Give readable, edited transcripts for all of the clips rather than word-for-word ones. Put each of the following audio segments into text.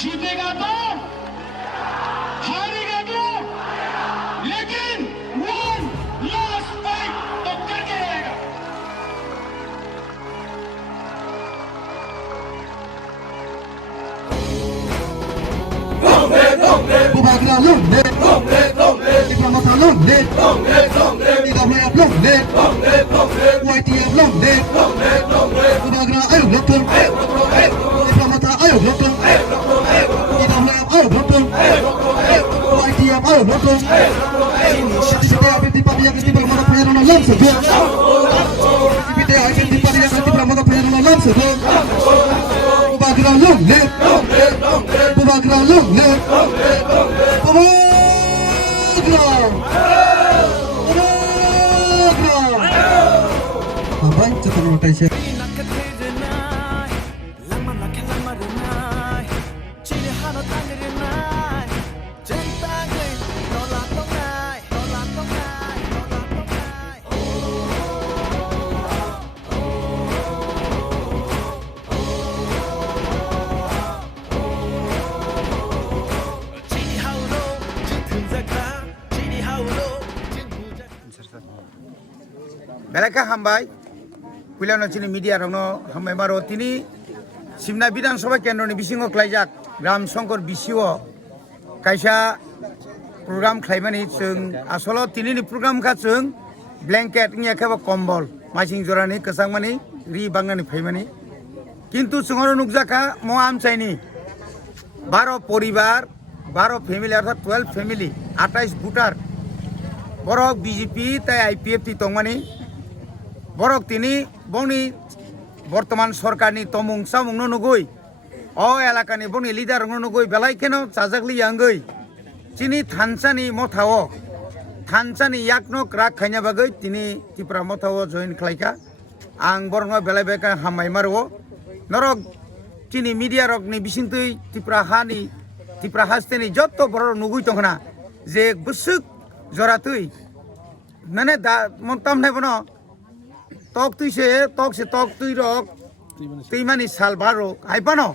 जीतेगा तो हारेगा तो लेकिन वन लास्ट फाइट तो करके रहेगा। Bubagra Lunde, Diplomata Lunde, IWF Lunde, YTF Lunde, Bubagra Ayog Lutun, Diplomata Ayog Lutun, IWF Ayog Lutun, YTF Ayog Lutun, Sipite Abid Dipadia Diplomata Payarana Lansa Go, Sipite Abid Dipadia Diplomata Payarana Lansa Go, Bubagra Lunde, Bubagra Lunde, Abang cepat rotai saya. Mereka hambai, kuliah nacini media rano hambai maro tini Simna Bidansabha Kendro ni bisingo klaijak Gram Songkor bisiwo kaisa program klaimani chung asolo tini ni program ka chung blanket nya khaba kombol masing jorani kesangmani ri bangani phaimani kintu chungoro nukjaka mo amchaini 12 পরিবার 12 family অর্থাৎ 12 family 28 voter বরক BJP তাই IPF তি তংমানি বরক তিনি বংনি বর্তমান সরকারনি তমুং সামুং নগৈ অ এলাকানি বংনি leader নগৈ বেলাই কেন চাজাকলি ইয়াঙ্গৈ চিনি থানসানি মথাও থানসানি ইয়াকনক রাক খাইনা বাগৈ তিনি ত্রিপুরা মথাও জয়েন খাইকা আং বরং বেলাই বেকা হামাই মারো নরক চিনি মিডিয়া রকনি বিসিংতৈ ত্রিপুরা হানি ত্রিপুরা হাস্তেনি যত বড় নগৈ তংনা যে বসুক জরাতৈ মানে মন্তাম নাই বনো tok tui rok tui mani sal baro ai pano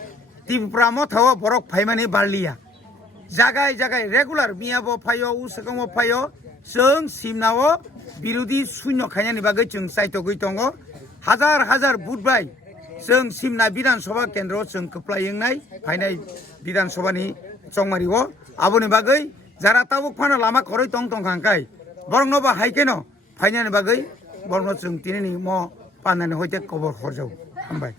Tripura mothawo borok phaimani barlia jagai regular miabo phayo usakamo phayo chung simnao birodi shunyo khainani bagai chung saitogoi tongo হাজার বুট bai chung simna bidan sabha kendro chung kplayengnai phainai bidan sabhani chongmariwo aboni bagai jara tabuk phana lama khoroi tong khangkai borongno ba haikeno phainani bagai borno chung tinini mo panani hoite kobor horjau hambai